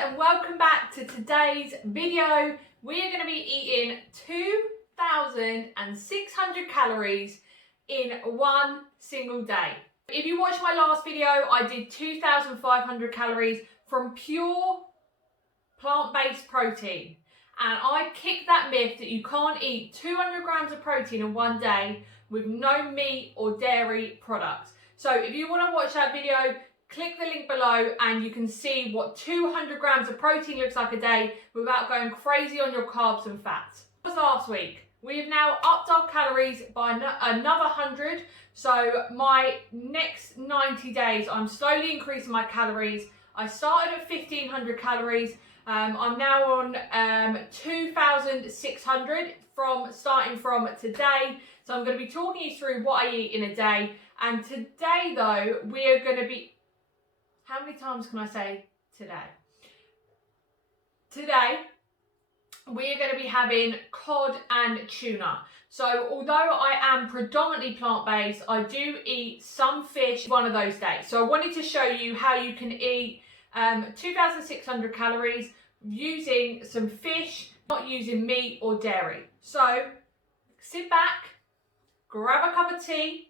and welcome back to today's video. We are going to be eating 2,600 calories in one single day. If you watched my last video, I did 2,500 calories from pure plant-based protein. And I kicked that myth that you can't eat 200 grams of protein in one day with no meat or dairy products. So if you want to watch that video, click the link below and you can see what 200 grams of protein looks like a day without going crazy on your carbs and fats. That was last week. We have now upped our calories by another 100. So my next 90 days, I'm slowly increasing my calories. I started at 1,500 calories. I'm now on 2,600 starting from today. So I'm going to be talking you through what I eat in a day. And today though, we are going to be, how many times can I say today? Today, we are going to be having cod and tuna. So although I am predominantly plant-based, I do eat some fish one of those days. So I wanted to show you how you can eat 2,600 calories using some fish, not using meat or dairy. So sit back, grab a cup of tea.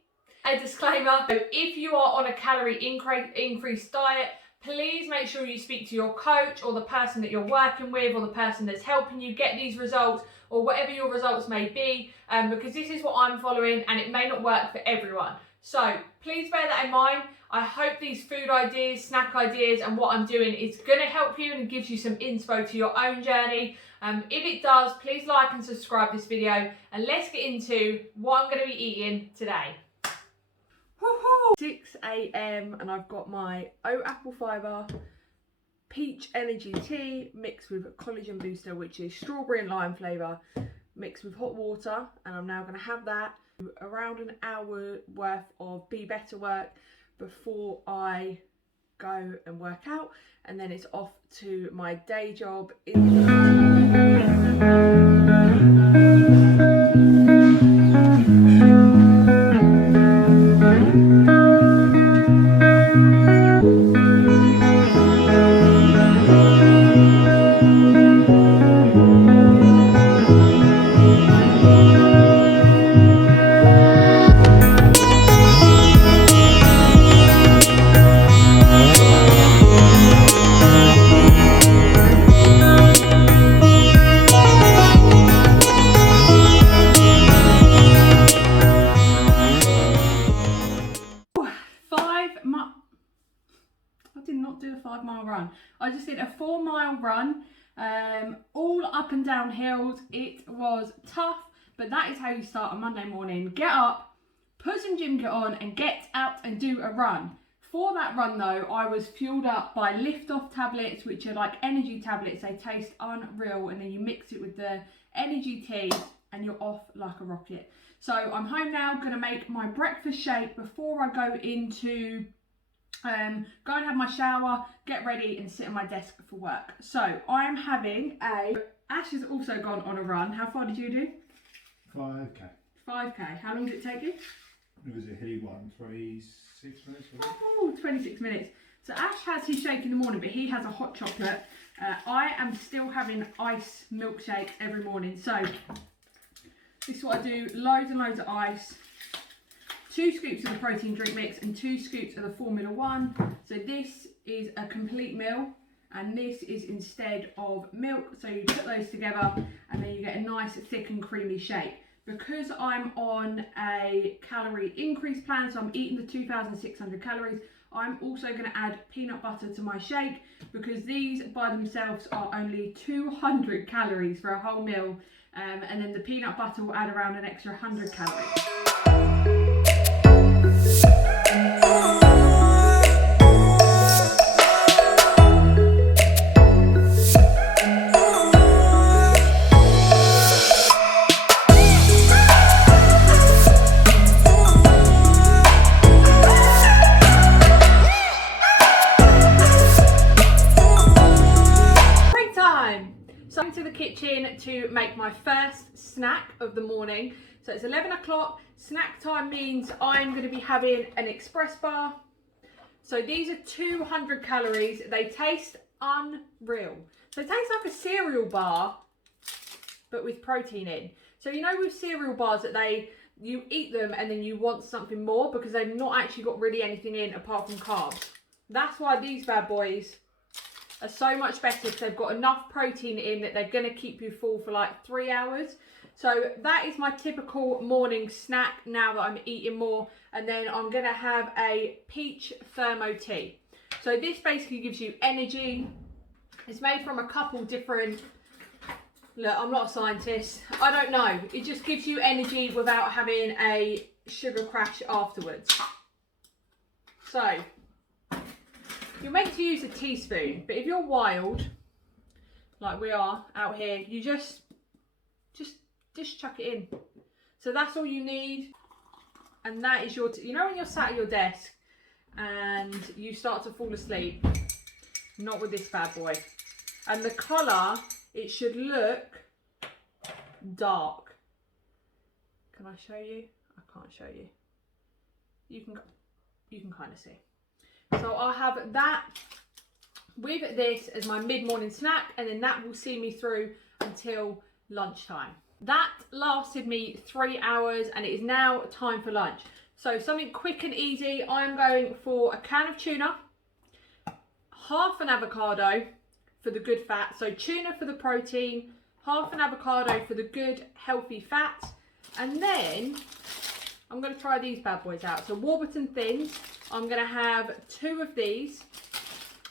A disclaimer, if you are on a calorie increased diet, please make sure you speak to your coach or the person that you're working with or the person that's helping you get these results or whatever your results may be, because this is what I'm following and it may not work for everyone. So please bear that in mind. I hope these food ideas, snack ideas and what I'm doing is going to help you and gives you some inspo to your own journey. If it does, please like and subscribe this video and let's get into what I'm going to be eating today. 6 AM and I've got my oat apple fibre peach energy tea mixed with collagen booster, which is strawberry and lime flavour mixed with hot water, and I'm now going to have that around an hour worth of Be Better work before I go and work out, and then it's off to my day job I did not do a 5-mile run. I just did a 4-mile run, all up and down hills. It was tough, but that is how you start a Monday morning. Get up, put some gym kit on and get out and do a run. For that run though, I was fueled up by lift off tablets, which are like energy tablets. They taste unreal, and then you mix it with the energy tea and you're off like a rocket. So I'm home now, gonna make my breakfast shake before I go into go and have my shower, get ready and sit at my desk for work. So I am having Ash has also gone on a run. How far did you do? 5k. 5k. How long did it take you? It was a hilly one, 26 minutes. Oh, 26 minutes. So Ash has his shake in the morning, but he has a hot chocolate. I am still having ice milkshakes every morning. So this is what I do, loads and loads of ice. 2 scoops of the protein drink mix and 2 scoops of the Formula 1. So this is a complete meal and this is instead of milk. So you put those together and then you get a nice thick and creamy shake. Because I'm on a calorie increase plan, so I'm eating the 2,600 calories, I'm also going to add peanut butter to my shake because these by themselves are only 200 calories for a whole meal. And then the peanut butter will add around an extra 100 calories. So into the kitchen to make my first snack of the morning. So it's 11 o'clock. Snack time means I'm going to be having an express bar. So these are 200 calories. They taste unreal. So it tastes like a cereal bar, but with protein in. So you know with cereal bars that you eat them and then you want something more because they've not actually got really anything in apart from carbs. That's why these bad boys are so much better, because they've got enough protein in that they're going to keep you full for like 3 hours. So that is my typical morning snack now that I'm eating more. And then I'm going to have a peach thermo tea. So this basically gives you energy. It's made from a couple different... Look, I'm not a scientist. I don't know. It just gives you energy without having a sugar crash afterwards. So, you're meant to use a teaspoon, but if you're wild, like we are out here, you just chuck it in. So that's all you need. And that is your, you know when you're sat at your desk and you start to fall asleep? Not with this bad boy. And the colour, it should look dark. Can I show you? I can't show you. You can kind of see. So I'll have that with this as my mid-morning snack, and then that will see me through until lunchtime. That lasted me 3 hours, and it is now time for lunch. So something quick and easy. I'm going for a can of tuna, half an avocado for the good fat. So tuna for the protein, half an avocado for the good healthy fat. And then I'm going to try these bad boys out. So Warburton Thins, I'm going to have 2 of these,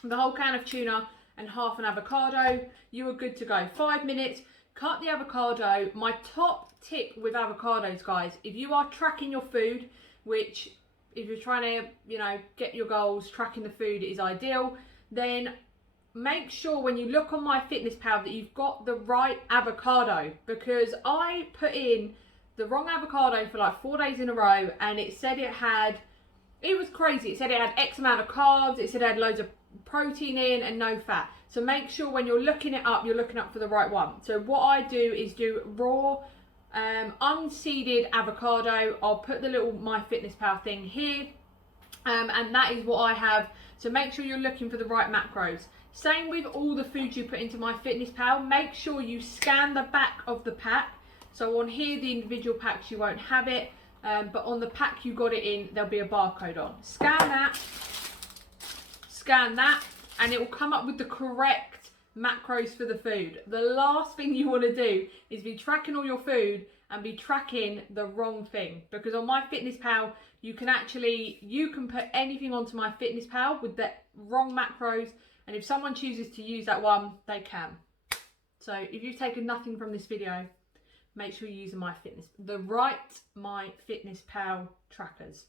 the whole can of tuna and half an avocado. You are good to go. 5 minutes, cut the avocado. My top tip with avocados, guys, if you are tracking your food, which if you're trying to, you know, get your goals, tracking the food is ideal, then make sure when you look on MyFitnessPal that you've got the right avocado, because I put in the wrong avocado for like 4 days in a row, and it said it was crazy. It said it had X amount of carbs, it said it had loads of protein in and no fat. So make sure when you're looking it up, you're looking up for the right one. So what I do is do raw, unseeded avocado. I'll put the little MyFitnessPal thing here, and that is what I have. So make sure you're looking for the right macros. Same with all the food you put into MyFitnessPal. Make sure you scan the back of the pack. So on here, the individual packs, you won't have it, but on the pack you got it in, there'll be a barcode on. Scan that, and it will come up with the correct macros for the food. The last thing you want to do is be tracking all your food and be tracking the wrong thing, because on MyFitnessPal, you can put anything onto MyFitnessPal with the wrong macros, and if someone chooses to use that one, they can. So if you've taken nothing from this video, make sure you use the right MyFitnessPal trackers.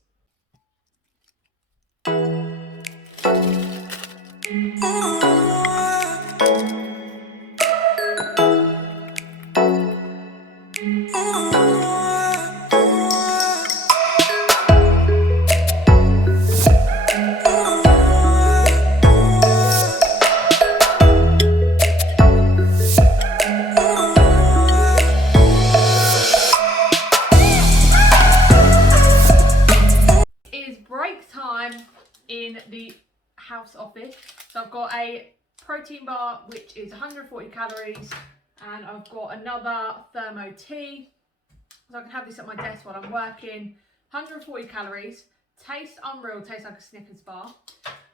In the house office. So I've got a protein bar which is 140 calories, and I've got another thermo tea, so I can have this at my desk while I'm working. 140 calories, tastes unreal, tastes like a Snickers bar.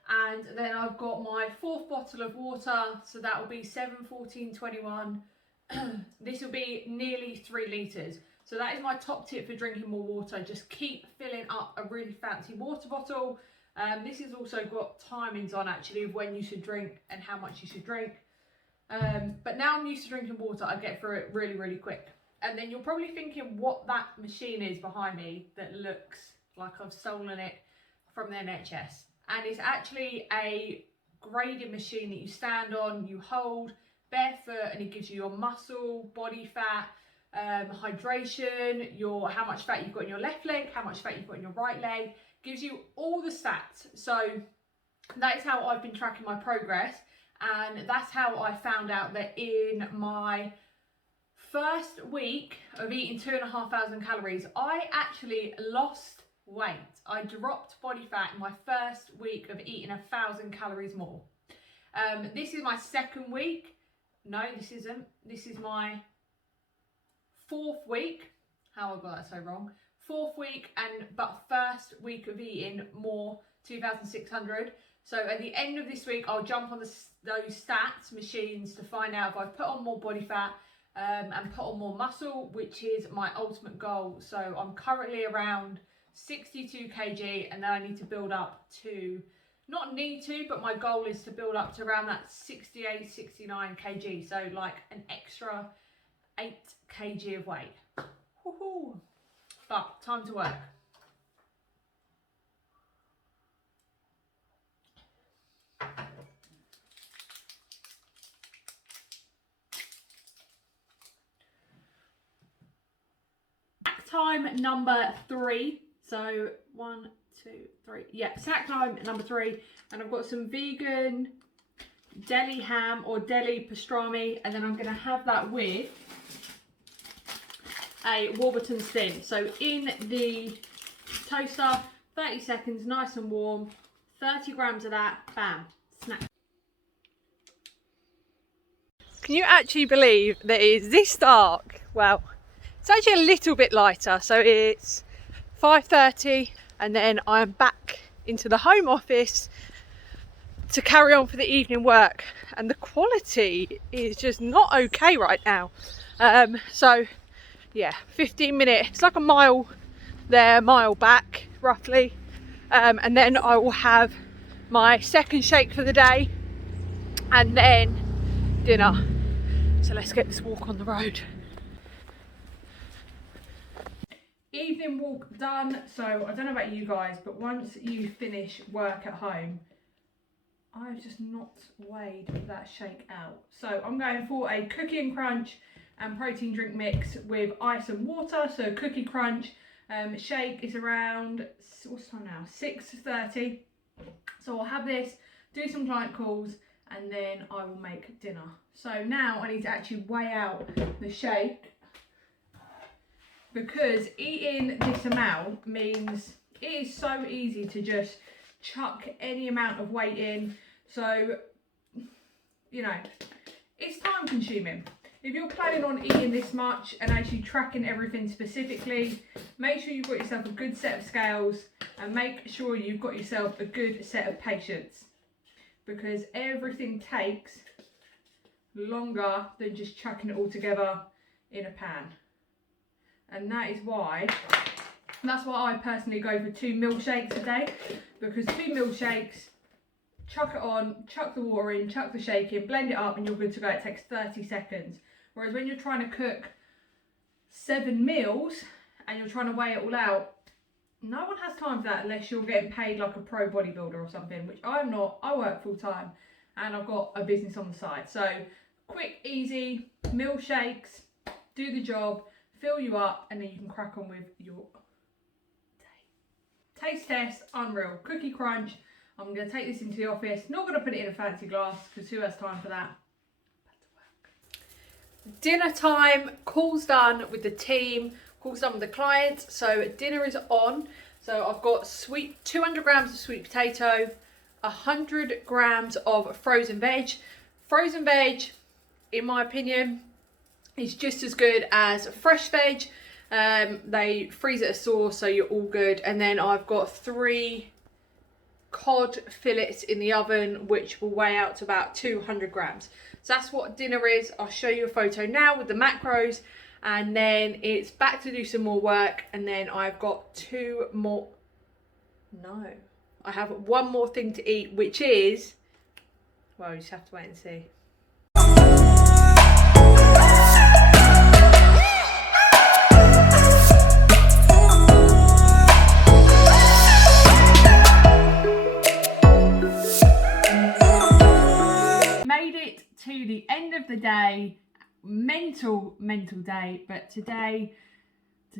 And then I've got my 4th bottle of water, so that will be 7, 14, 21. This will be nearly 3 litres. So that is my top tip for drinking more water. Just keep filling up a really fancy water bottle. This has also got timings on actually of when you should drink and how much you should drink. But now I'm used to drinking water, I get through it really, really quick. And then you're probably thinking what that machine is behind me that looks like I've stolen it from the NHS. And it's actually a grading machine that you stand on, you hold barefoot, and it gives you your muscle, body fat, hydration, how much fat you've got in your left leg, how much fat you've got in your right leg. Gives you all the stats. So that is how I've been tracking my progress, and that's how I found out that in my first week of eating 2,500 calories, I actually lost weight. I dropped body fat in my first week of eating 1,000 calories more. This is my second week. No, this isn't. This is my 4th week. How I got that so wrong. 4th week, but first week of eating more 2,600. So at the end of this week, I'll jump on those stats machines to find out if I've put on more body fat and put on more muscle, which is my ultimate goal. So I'm currently around 62 kg, and then I need to build up to, not need to, but my goal is to build up to around that 68, 69 kg. So like an extra 8 kg of weight. Woohoo! But time to work. Time number 3. So 1, 2, 3. Yeah, snack time number 3. And I've got some vegan deli ham or deli pastrami, and then I'm going to have that with a Warburton's thin. So in the toaster, 30 seconds, nice and warm. 30 grams of that, bam, snack. Can you actually believe that it is this dark? Well, it's actually a little bit lighter, so it's 5:30, and then I'm back into the home office to carry on for the evening work, and the quality is just not okay right now. So yeah, 15-minute, it's like a mile there, mile back roughly, and then I will have my second shake for the day and then dinner. So let's get this walk on the road. Evening walk done. So I don't know about you guys, but once you finish work at home, I've just not weighed that shake out. So I'm going for a Cookie and Crunch and protein drink mix with ice and water. So Cookie Crunch shake is around, what's the time now? 6:30. So I'll have this, do some client calls, and then I will make dinner. So now I need to actually weigh out the shake, because eating this amount means it is so easy to just chuck any amount of weight in. So, you know, it's time consuming. If you're planning on eating this much and actually tracking everything specifically, make sure you've got yourself a good set of scales, and make sure you've got yourself a good set of patience, because everything takes longer than just chucking it all together in a pan. And that's why I personally go for 2 milkshakes a day, because 2 milkshakes, chuck it on, chuck the water in, chuck the shake in, blend it up, and you're good to go. It takes 30 seconds. Whereas when you're trying to cook 7 meals and you're trying to weigh it all out, no one has time for that unless you're getting paid like a pro bodybuilder or something, which I'm not. I work full time and I've got a business on the side. So quick, easy milkshakes, do the job, fill you up, and then you can crack on with your day. Taste test, unreal. Cookie Crunch. I'm going to take this into the office. Not going to put it in a fancy glass, because who has time for that? Back to work. Dinner time. Calls done with the team. Calls done with the clients. So dinner is on. So I've got 200 grams of sweet potato, 100 grams of frozen veg. Frozen veg, in my opinion, is just as good as fresh veg. They freeze it a sauce, so you're all good. And then I've got 3 cod fillets in the oven, which will weigh out to about 200 grams. So that's what dinner is. I'll show you a photo now with the macros, and then it's back to do some more work. And then I've got 2 more. No, I have 1 more thing to eat, which is, well, you just have to wait and see. To the end of the day, mental day, but today,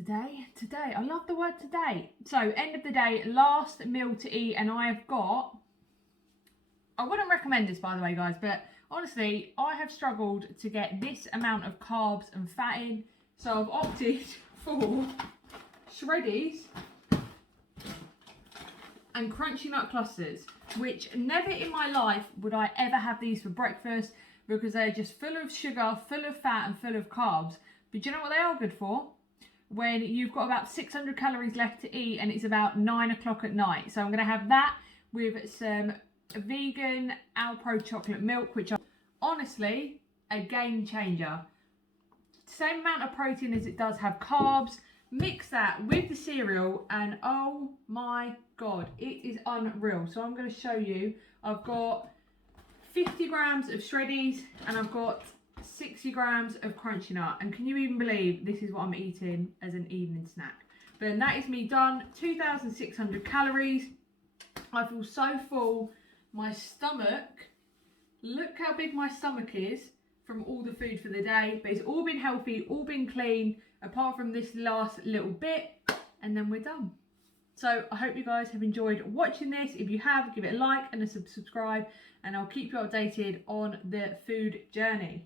I love the word today. So end of the day, last meal to eat, and I wouldn't recommend this, by the way, guys, but honestly, I have struggled to get this amount of carbs and fat in, so I've opted for shreddies and crunchy nut clusters. which never in my life would I ever have these for breakfast because they're just full of sugar, full of fat and full of carbs. But do you know what they are good for? When you've got about 600 calories left to eat and it's about 9 o'clock at night. So I'm going to have that with some vegan Alpro chocolate milk, which are honestly a game changer. Same amount of protein as it does have carbs. Mix that with the cereal and oh my god, it is unreal. So I'm going to show you. I've got 50 grams of shreddies and I've got 60 grams of crunchy nut. And can you even believe this is what I'm eating as an evening snack? But then that is me done. 2,600 calories. I feel so full. My stomach, look how big my stomach is from all the food for the day. But it's all been healthy, all been clean, apart from this last little bit. And then we're done. So I hope you guys have enjoyed watching this. If you have, give it a like and a subscribe. And I'll keep you updated on the food journey.